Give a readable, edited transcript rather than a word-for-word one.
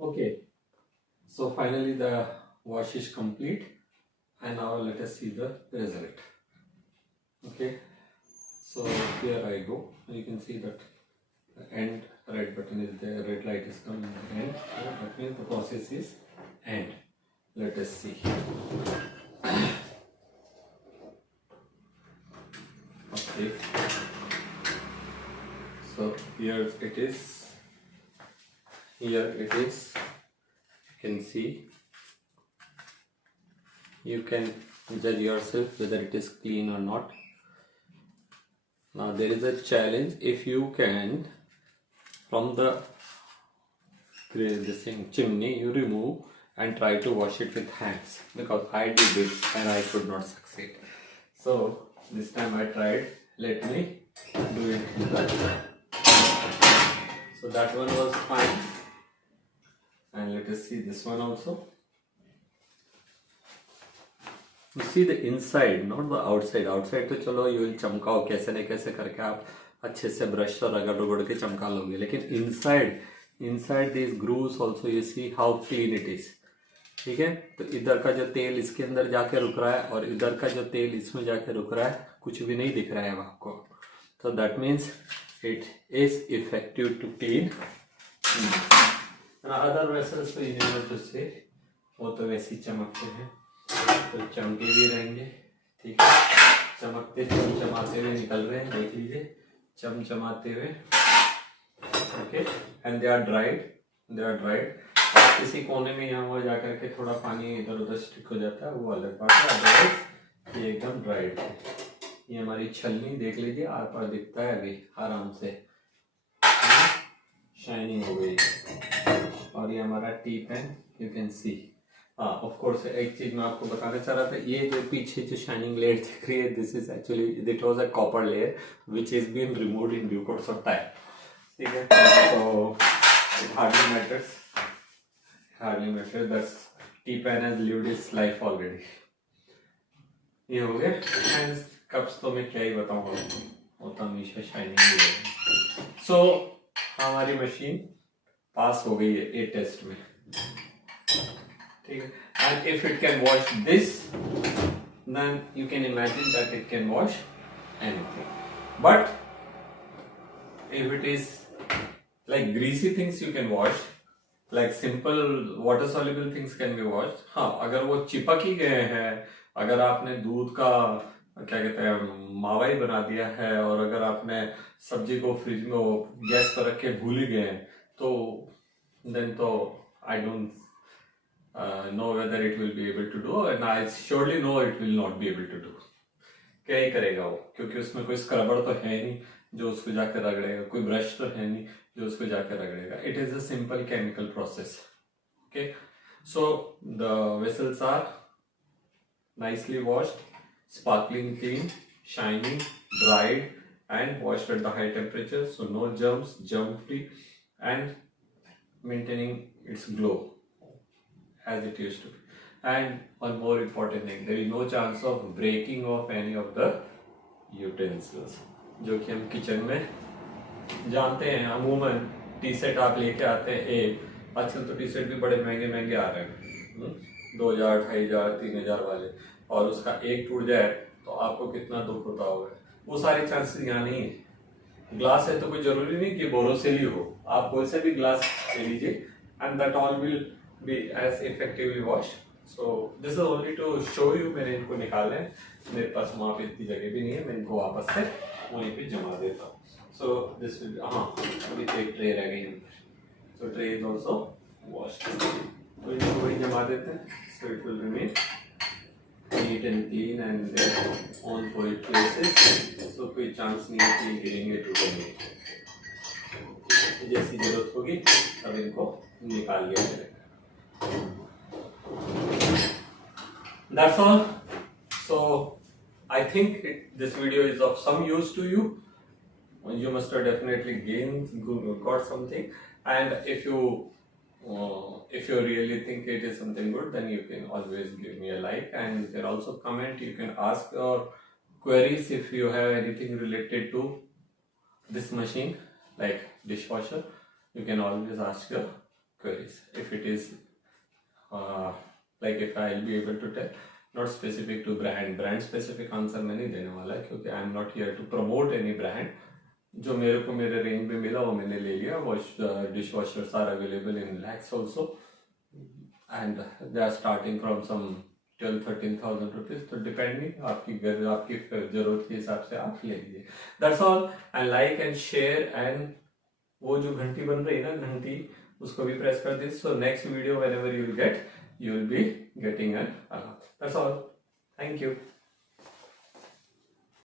Okay, so finally the wash is complete, and now let us see the result. Okay, so here I go. You can see that the end red button is there, red light is coming at the end. So that means the process is end. Let us see. Okay, so here it is. Here it is. You can see. You can judge yourself whether it is clean or not. Now there is a challenge. If you can, from the this thing chimney, you remove and try to wash it with hands, because I did it and I could not succeed. So this time I tried. Let me do it. So that one was fine, and let us see this one also. You see the inside, not the outside. Outside तो चलो you will चमकाओ कैसे न कैसे करके आप अच्छे से brush और रगड़ रगड़ के चमका लोगे, लेकिन inside these grooves also you see how clean it is. ठीक है, तो इधर का जो तेल इसके अंदर जाके रुक रहा है और इधर का जो तेल इसमें जाके रुक रहा है, कुछ भी नहीं दिख रहा है आपको. So that means it is effective to clean. And other vessels तो you know to say वो तो वैसे ही चमकते हैं, तो चमके भी रहेंगे. ठीक है, चमकते चमचमाते हुए निकल रहे हैं, देख लीजिए, चमचमाते हुए. Okay, and they are dried. किसी कोने में यहाँ वहाँ जाकर के थोड़ा पानी इधर उधर स्टिक हो जाता है, वो अलग बात है. अदरवाइज ये एकदम ड्राइड है. ये हमारी छलनी देख लीजिए, आर पार दिखता है अभी आराम से, शाइनिंग हो गई. और ये हमारा tea pan, you can see. हाँ, ऑफ कोर्स एक चीज मैं आपको बताना चाह रहा था, ये जो पीछे जो शाइनिंग लेयर दिख रही है, this is actually it was a copper layer which is been removed in due course of time. ठीक है, so it hardly matters. That tea pen has lived its life already. ये हो गया. And cups तो मैं क्या ही बताऊंगा, वो तो हमेशा शाइनिंग ही है. सो हमारी मशीन पास हो गई है ए टेस्ट में. ठीक है, and if it can wash this, then you can imagine that it can wash anything. But if it is like greasy things you can wash, like simple water soluble things can be washed. हाँ, अगर वो चिपक ही गए हैं, अगर आपने दूध का क्या कहते हैं मावा ही बना दिया है, और अगर आपने सब्जी को फ्रिज में गैस पर रख के भूल ही गए, तो then तो I don't know whether it will be able to do, and I surely know it will not be able to do. क्या ही करेगा वो, क्योंकि उसमें कोई स्क्रबर तो है नहीं जो उसको जाकर रगड़ेगा, कोई ब्रश तो है नहीं जो उसको जाकर रगड़ेगा. It is a simple chemical process. Okay, so the vessels are nicely washed, sparkling clean, shining, dried and washed at the high temperature, so no germs, germ free, and maintaining its glow as it used to be. And one more important thing, there is no chance of breaking of any of the utensils जो कि हम kitchen में जानते हैं. अमूमन T set आप लेके आते हैं एक, आजकल तो टी सेट भी बड़े महंगे महंगे आ रहे हैं, 2000, 2500, 3000 वाले, और उसका एक टूट जाए तो आपको कितना दुख होता होगा. वो सारे चांसेस यहाँ नहीं है. ग्लास है तो कोई जरूरी नहीं कि बोरोसिल ही हो, आप कोई से भी ग्लास ले लीजिए, and that all will be as effectively wash. So this is only to show you. मैंने इनको निकाले, मेरे पास वहाँ पे इतनी जगह भी नहीं है, मैं इनको वापस से वहीं पे जमा देता हूँ. सो दिस विल, हाँ अभी तो एक ट्रे रह गई है, so tray is also wash. तो इनको वहीं जमा देते हैं, so it will remain neat and clean and on for it places. So कोई चांस नहीं है कि गिरेंगे टूटेंगे. जैसी जरूरत होगी तब इनको निकाल लिया जाएगा. That's all. So I think this video is of some use to you. You must have definitely got something, and if you really think it is something good, then you can always give me a like, and you can also comment. You can ask your queries if you have anything related to this machine, like dishwasher. You can always ask your queries. If it is like if I'll be able to tell, not specific to brand specific answer मैं नहीं देने वाला है, क्योंकि I am not here to promote any brand. जो मेरे को मेरे रेंज में मिला वो मैंने ले लिया. Dishwashers are available in lakhs also, and they are starting from some 12-13,000 rupees. तो डिपेंडिंग आपकी जरूरत के हिसाब से आप ले लीजिए. That's all. And like and share, एंड वो जो घंटी बन रही है ना, घंटी, उसको भी प्रेस कर दीजिए. So next video whenever you will be getting an alert. That's all. Thank you.